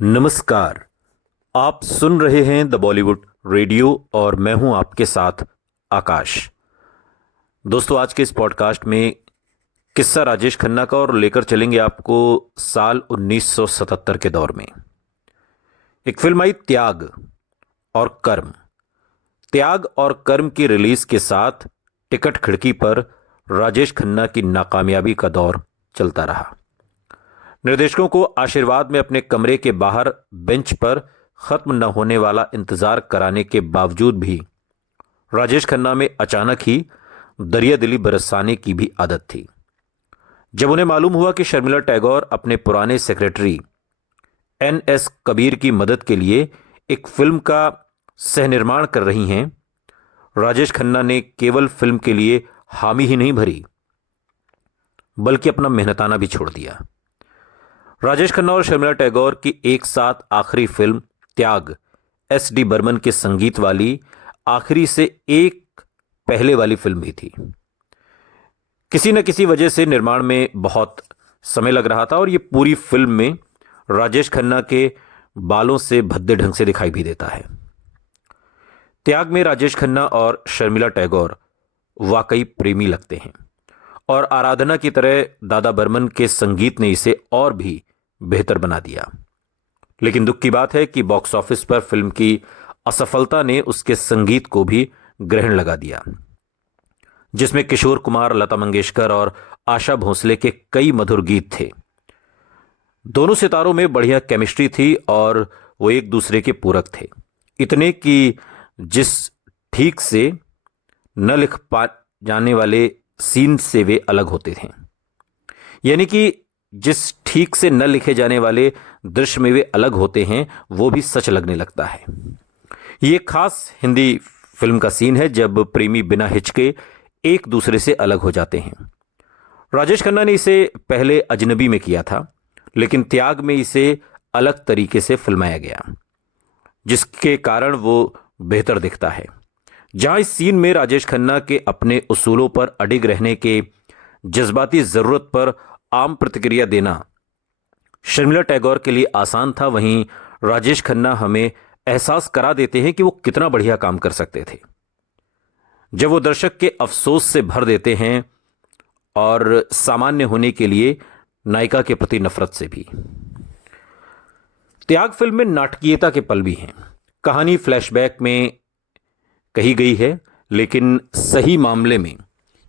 नमस्कार। आप सुन रहे हैं द बॉलीवुड रेडियो और मैं हूं आपके साथ आकाश। दोस्तों, आज के इस पॉडकास्ट में किस्सा राजेश खन्ना का और लेकर चलेंगे आपको साल 1977 के दौर में। एक फिल्म आई त्याग और कर्म। त्याग और कर्म की रिलीज के साथ टिकट खिड़की पर राजेश खन्ना की नाकामयाबी का दौर चलता रहा। निर्देशकों को आशीर्वाद में अपने कमरे के बाहर बेंच पर खत्म न होने वाला इंतजार कराने के बावजूद भी राजेश खन्ना में अचानक ही दरिया दिली बरसाने की भी आदत थी। जब उन्हें मालूम हुआ कि शर्मिला टैगोर अपने पुराने सेक्रेटरी एन.एस. कबीर की मदद के लिए एक फिल्म का सहनिर्माण कर रही हैं, राजेश खन्ना ने केवल फिल्म के लिए हामी ही नहीं भरी बल्कि अपना मेहनताना भी छोड़ दिया। राजेश खन्ना और शर्मिला टैगोर की एक साथ आखिरी फिल्म त्याग एस.डी. बर्मन के संगीत वाली आखिरी से एक पहले वाली फिल्म भी थी। किसी न किसी वजह से निर्माण में बहुत समय लग रहा था और यह पूरी फिल्म में राजेश खन्ना के बालों से भद्दे ढंग से दिखाई भी देता है। त्याग में राजेश खन्ना और शर्मिला टैगोर वाकई प्रेमी लगते हैं और आराधना की तरह दादा बर्मन के संगीत ने इसे और भी बेहतर बना दिया। लेकिन दुख की बात है कि बॉक्स ऑफिस पर फिल्म की असफलता ने उसके संगीत को भी ग्रहण लगा दिया, जिसमें किशोर कुमार, लता मंगेशकर और आशा भोसले के कई मधुर गीत थे। दोनों सितारों में बढ़िया केमिस्ट्री थी और वो एक दूसरे के पूरक थे, इतने कि जिस ठीक से न लिख पा जाने वाले सीन से वे अलग होते थे, यानी कि जिस ठीक से न लिखे जाने वाले दृश्य में वे अलग होते हैं वो भी सच लगने लगता है। ये खास हिंदी फिल्म का सीन है जब प्रेमी बिना हिचके एक दूसरे से अलग हो जाते हैं। राजेश खन्ना ने इसे पहले अजनबी में किया था, लेकिन त्याग में इसे अलग तरीके से फिल्माया गया, जिसके कारण वो बेहतर दिखता है। जहां इस सीन में राजेश खन्ना के अपने उसूलों पर अडिग रहने के जज्बाती जरूरत पर आम प्रतिक्रिया देना शर्मिला टैगोर के लिए आसान था, वहीं राजेश खन्ना हमें एहसास करा देते हैं कि वो कितना बढ़िया काम कर सकते थे, जब वो दर्शक के अफसोस से भर देते हैं और सामान्य होने के लिए नायिका के प्रति नफरत से भी। त्याग फिल्म में नाटकीयता के पल भी हैं। कहानी फ्लैशबैक में कही गई है, लेकिन सही मामले में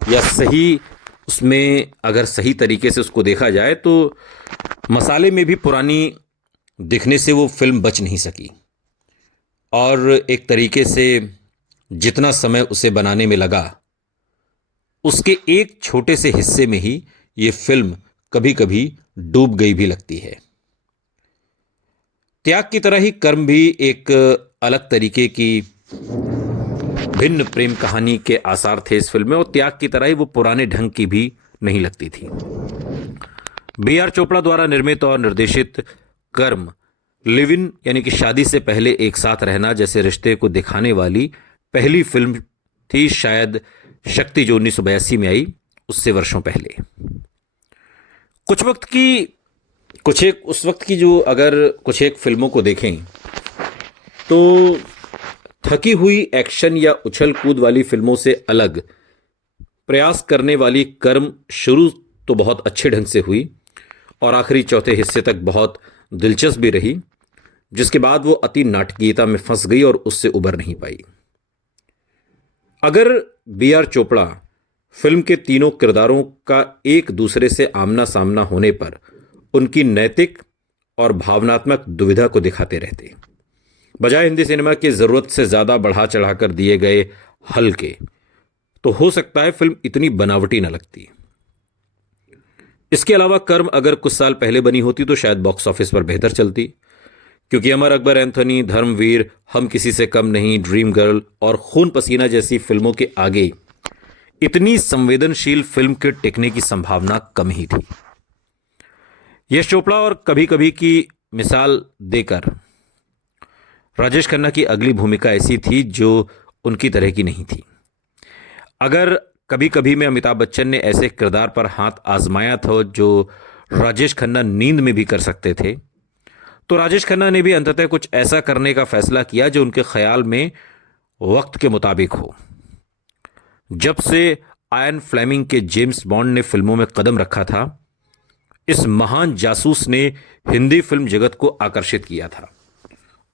या सही उसमें अगर सही तरीके से उसको देखा जाए तो मसाले में भी पुरानी दिखने से वो फिल्म बच नहीं सकी और एक तरीके से जितना समय उसे बनाने में लगा उसके एक छोटे से हिस्से में ही ये फिल्म कभी कभी डूब गई भी लगती है। त्याग की तरह ही कर्म भी एक अलग तरीके की भिन्न प्रेम कहानी के आसार थे इस फिल्म में, और त्याग की तरह ही वो पुराने ढंग की भी नहीं लगती थी। बी.आर. चोपड़ा द्वारा निर्मित और निर्देशित कर्म लिव इन यानी कि शादी से पहले एक साथ रहना जैसे रिश्ते को दिखाने वाली पहली फिल्म थी, शायद शक्ति जो 1982 में आई उससे वर्षों पहले। उस वक्त की जो अगर कुछ एक फिल्मों को देखें तो थकी हुई एक्शन या उछल कूद वाली फिल्मों से अलग प्रयास करने वाली कर्म शुरू तो बहुत अच्छे ढंग से हुई और आखिरी चौथे हिस्से तक बहुत दिलचस्प भी रही, जिसके बाद वो अति नाटकीयता में फंस गई और उससे उबर नहीं पाई। अगर बी.आर. चोपड़ा फिल्म के तीनों किरदारों का एक दूसरे से आमना सामना होने पर उनकी नैतिक और भावनात्मक दुविधा को दिखाते रहते, बजाय हिंदी सिनेमा की जरूरत से ज्यादा बढ़ा चढ़ाकर दिए गए हल के, तो हो सकता है फिल्म इतनी बनावटी न लगती। इसके अलावा कर्म अगर कुछ साल पहले बनी होती तो शायद बॉक्स ऑफिस पर बेहतर चलती, क्योंकि अमर अकबर एंथोनी, धर्मवीर, हम किसी से कम नहीं, ड्रीम गर्ल और खून पसीना जैसी फिल्मों के आगे इतनी संवेदनशील फिल्म के टिकने की संभावना कम ही थी। यश चोपड़ा और कभी कभी की मिसाल देकर राजेश खन्ना की अगली भूमिका ऐसी थी जो उनकी तरह की नहीं थी। अगर कभी कभी में अमिताभ बच्चन ने ऐसे किरदार पर हाथ आजमाया था जो राजेश खन्ना नींद में भी कर सकते थे, तो राजेश खन्ना ने भी अंततः कुछ ऐसा करने का फैसला किया जो उनके ख्याल में वक्त के मुताबिक हो। जब से आयन फ्लेमिंग के जेम्स बॉन्ड ने फिल्मों में कदम रखा था, इस महान जासूस ने हिंदी फिल्म जगत को आकर्षित किया था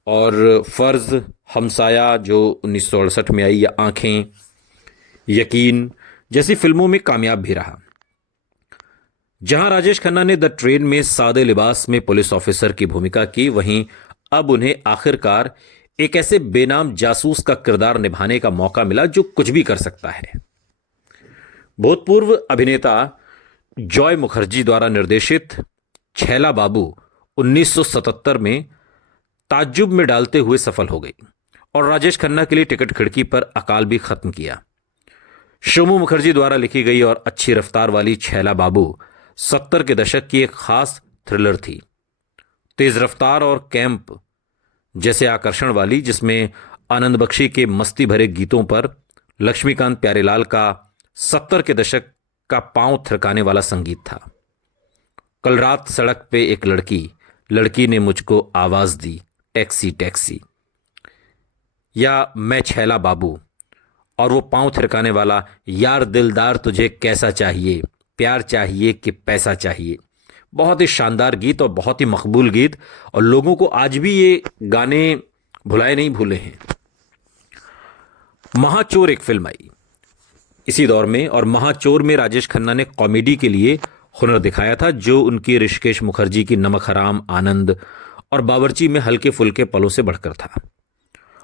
और फर्ज, हमसाया जो 1968 में आई, या आंखें, यकीन जैसी फिल्मों में कामयाब भी रहा। जहां राजेश खन्ना ने द ट्रेन में सादे लिबास में पुलिस ऑफिसर की भूमिका की, वहीं अब उन्हें आखिरकार एक ऐसे बेनाम जासूस का किरदार निभाने का मौका मिला जो कुछ भी कर सकता है। भूतपूर्व अभिनेता जॉय मुखर्जी द्वारा निर्देशित छैला बाबू 1977 में ताज्जुब में डालते हुए सफल हो गई और राजेश खन्ना के लिए टिकट खिड़की पर अकाल भी खत्म किया। शोमू मुखर्जी द्वारा लिखी गई और अच्छी रफ्तार वाली छैला बाबू 70 के दशक की एक खास थ्रिलर थी, तेज रफ्तार और कैंप जैसे आकर्षण वाली, जिसमें आनंद बख्शी के मस्ती भरे गीतों पर लक्ष्मीकांत प्यारेलाल का 70 के दशक का पांव थिरकाने वाला संगीत था। कल रात सड़क पे एक लड़की ने मुझको आवाज दी, टैक्सी टैक्सी, या मैं छैला बाबू, और वो पांव थिरकाने वाला यार दिलदार तुझे कैसा चाहिए, प्यार चाहिए कि पैसा चाहिए। बहुत ही शानदार गीत और बहुत ही मकबूल गीत, और लोगों को आज भी ये गाने भुलाए नहीं भूले हैं। महाचोर एक फिल्म आई इसी दौर में, और महाचोर में राजेश खन्ना ने कॉमेडी के लिए हुनर दिखाया था जो उनकी ऋषिकेश मुखर्जी की नमक हराम, आनंद और बावर्ची में हल्के फुल्के पलों से बढ़कर था।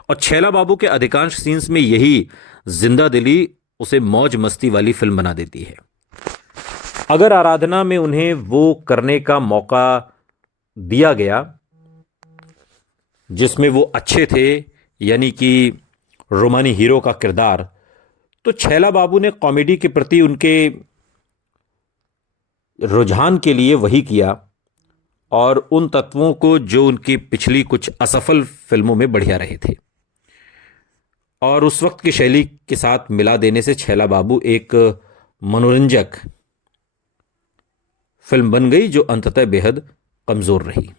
और छैला बाबू के अधिकांश सीन्स में यही जिंदा दिली उसे मौज मस्ती वाली फिल्म बना देती है। अगर आराधना में उन्हें वो करने का मौका दिया गया जिसमें वो अच्छे थे, यानी कि रोमानी हीरो का किरदार, तो छैला बाबू ने कॉमेडी के प्रति उनके रुझान के लिए वही किया और उन तत्वों को जो उनकी पिछली कुछ असफल फिल्मों में बढ़िया रहे थे, और उस वक्त की शैली के साथ मिला देने से छैला बाबू एक मनोरंजक फिल्म बन गई जो अंततः बेहद कमजोर रही।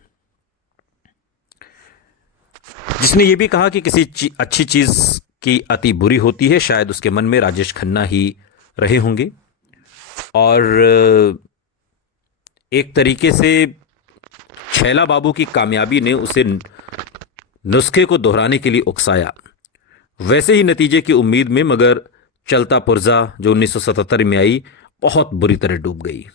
जिसने ये भी कहा कि किसी अच्छी चीज की अति बुरी होती है, शायद उसके मन में राजेश खन्ना ही रहे होंगे। और एक तरीके से छैला बाबू की कामयाबी ने उसे नुस्खे को दोहराने के लिए उकसाया। वैसे ही नतीजे की उम्मीद में, मगर चलता पुर्जा जो 1977 में आई बहुत बुरी तरह डूब गई।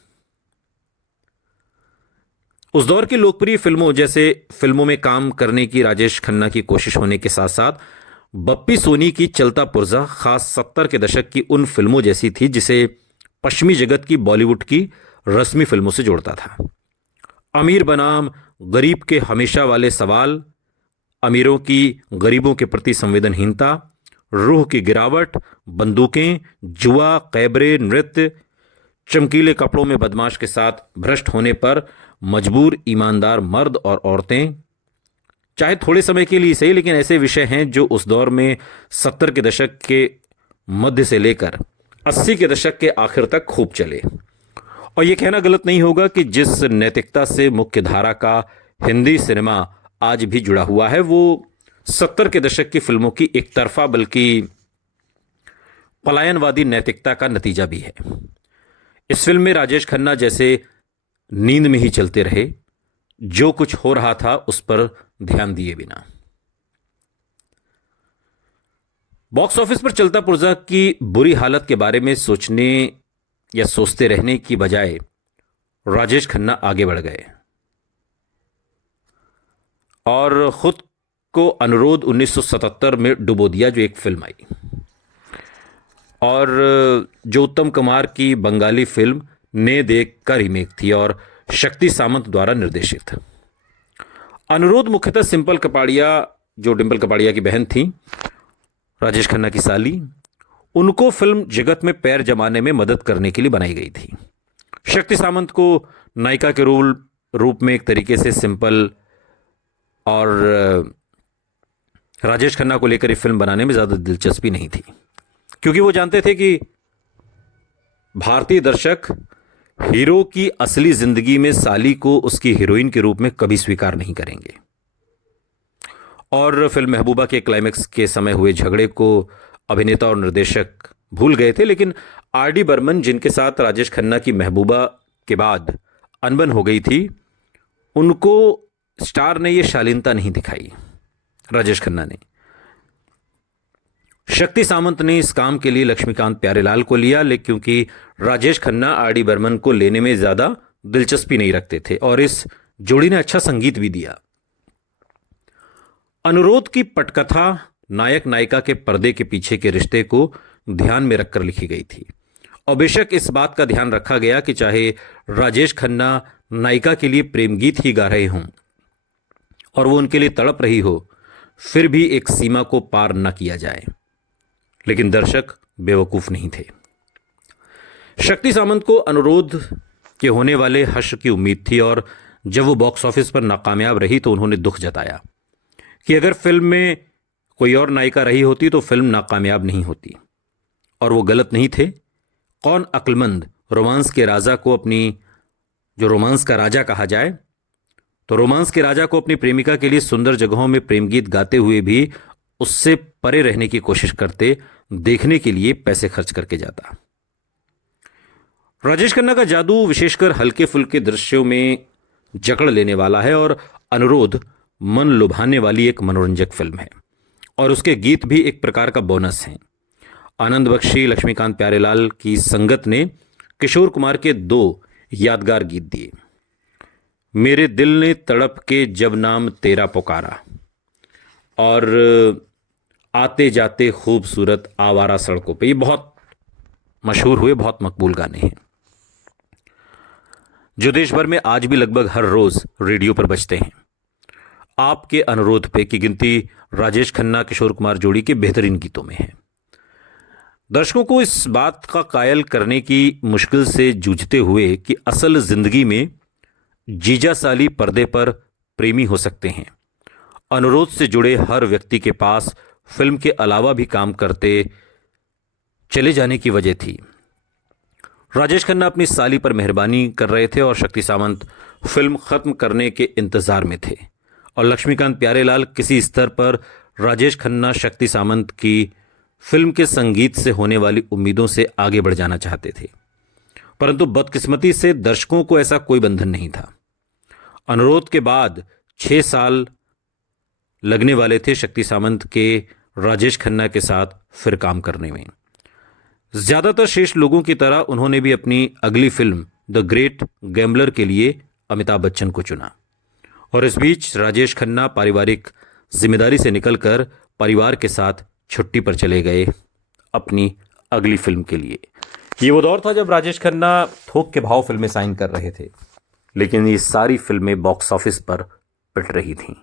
उस दौर की लोकप्रिय फिल्मों जैसे फिल्मों में काम करने की राजेश खन्ना की कोशिश होने के साथ साथ बप्पी सोनी की चलता पुर्जा खास 70 के दशक की उन फिल्मों जैसी थी जिसे पश्चिमी जगत की बॉलीवुड की रस्मी फिल्मों से जोड़ता था। अमीर बनाम गरीब के हमेशा वाले सवाल, अमीरों की गरीबों के प्रति संवेदनहीनता, रूह की गिरावट, बंदूकें, जुआ, कैबरे, नृत्य, चमकीले कपड़ों में बदमाश के साथ भ्रष्ट होने पर मजबूर ईमानदार मर्द और औरतें, चाहे थोड़े समय के लिए सही, लेकिन ऐसे विषय हैं जो उस दौर में 70 के दशक के मध्य से लेकर 80 के दशक के आखिर तक खूब चले। और यह कहना गलत नहीं होगा कि जिस नैतिकता से मुख्य धारा का हिंदी सिनेमा आज भी जुड़ा हुआ है, वो 70 के दशक की फिल्मों की एक तरफा बल्कि पलायनवादी नैतिकता का नतीजा भी है। इस फिल्म में राजेश खन्ना जैसे नींद में ही चलते रहे, जो कुछ हो रहा था उस पर ध्यान दिए बिना। बॉक्स ऑफिस पर चलता पुर्जा की बुरी हालत के बारे में सोचने या सोचते रहने की बजाय राजेश खन्ना आगे बढ़ गए और खुद को अनुरोध 1977 में डुबो दिया, जो एक फिल्म आई और जो उत्तम कुमार की बंगाली फिल्म ने देख का रीमेक थी और शक्ति सामंत द्वारा निर्देशित। अनुरोध मुख्यतः सिंपल कपाड़िया, जो डिंपल कपाड़िया की बहन थी, राजेश खन्ना की साली, उनको फिल्म जगत में पैर जमाने में मदद करने के लिए बनाई गई थी। शक्ति सामंत को नायिका के रूप में एक तरीके से सिंपल और राजेश खन्ना को लेकर ये फिल्म बनाने में ज़्यादा दिलचस्पी नहीं थी, क्योंकि वो जानते थे कि भारतीय दर्शक हीरो की असली जिंदगी में साली को उसकी हीरोइन के रूप में कभी स्वीकार नहीं करेंगे। और फिल्म महबूबा के क्लाइमेक्स के समय हुए झगड़े को अभिनेता और निर्देशक भूल गए थे, लेकिन आर डी बर्मन, जिनके साथ राजेश खन्ना की महबूबा के बाद अनबन हो गई थी, उनको स्टार ने यह शालीनता नहीं दिखाई। राजेश खन्ना ने, शक्ति सामंत ने इस काम के लिए लक्ष्मीकांत प्यारेलाल को लिया, लेकिन क्योंकि राजेश खन्ना आर डी बर्मन को लेने में ज्यादा दिलचस्पी नहीं रखते थे और इस जोड़ी ने अच्छा संगीत भी दिया। अनुरोध की पटकथा नायक नायिका के पर्दे के पीछे के रिश्ते को ध्यान में रखकर लिखी गई थी और बेशक इस बात का ध्यान रखा गया कि चाहे राजेश खन्ना नायिका के लिए प्रेम गीत ही गा रहे हों और वो उनके लिए तड़प रही हो, फिर भी एक सीमा को पार न किया जाए। लेकिन दर्शक बेवकूफ नहीं थे। शक्ति सामंत को अनुरोध के होने वाले हश्र की उम्मीद थी और जब वो बॉक्स ऑफिस पर नाकामयाब रही तो उन्होंने दुख जताया कि अगर फिल्म में कोई और नायिका रही होती तो फिल्म नाकामयाब नहीं होती। और वो गलत नहीं थे। कौन अक्लमंद रोमांस के राजा को अपनी, जो रोमांस का राजा कहा जाए, तो रोमांस के राजा को अपनी प्रेमिका के लिए सुंदर जगहों में प्रेम गीत गाते हुए भी उससे परे रहने की कोशिश करते देखने के लिए पैसे खर्च करके जाता। राजेश खन्ना का जादू विशेषकर हल्के फुल्के दृश्यों में जकड़ लेने वाला है और अनुरोध मन लुभाने वाली एक मनोरंजक फिल्म है और उसके गीत भी एक प्रकार का बोनस हैं। आनंद बख्शी, लक्ष्मीकांत प्यारेलाल की संगत ने किशोर कुमार के 2 यादगार गीत दिए। मेरे दिल ने तड़प के जब नाम तेरा पुकारा और आते जाते खूबसूरत आवारा सड़कों पे, ये बहुत मशहूर हुए, बहुत मकबूल गाने हैं जो देश भर में आज भी लगभग हर रोज रेडियो पर बजते हैं। आपके अनुरोध पे की गिनती राजेश खन्ना किशोर कुमार जोड़ी के बेहतरीन गीतों में है। दर्शकों को इस बात का कायल करने की मुश्किल से जूझते हुए कि असल जिंदगी में जीजा साली पर्दे पर प्रेमी हो सकते हैं, अनुरोध से जुड़े हर व्यक्ति के पास फिल्म के अलावा भी काम करते चले जाने की वजह थी। राजेश खन्ना अपनी साली पर मेहरबानी कर रहे थे और शक्ति सामंत फिल्म खत्म करने के इंतजार में थे और लक्ष्मीकांत प्यारेलाल किसी स्तर पर राजेश खन्ना शक्ति सामंत की फिल्म के संगीत से होने वाली उम्मीदों से आगे बढ़ जाना चाहते थे, परंतु बदकिस्मती से दर्शकों को ऐसा कोई बंधन नहीं था। अनुरोध के बाद 6 साल लगने वाले थे शक्ति सामंत के राजेश खन्ना के साथ फिर काम करने में। ज्यादातर शेष लोगों की तरह उन्होंने भी अपनी अगली फिल्म द ग्रेट गैम्बलर के लिए अमिताभ बच्चन को चुना और इस बीच राजेश खन्ना पारिवारिक जिम्मेदारी से निकलकर परिवार के साथ छुट्टी पर चले गए अपनी अगली फिल्म के लिए। ये वो दौर था जब राजेश खन्ना थोक के भाव फिल्में साइन कर रहे थे, लेकिन ये सारी फिल्में बॉक्स ऑफिस पर पिट रही थीं।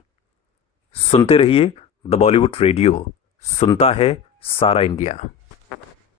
सुनते रहिए द बॉलीवुड रेडियो, सुनता है सारा इंडिया।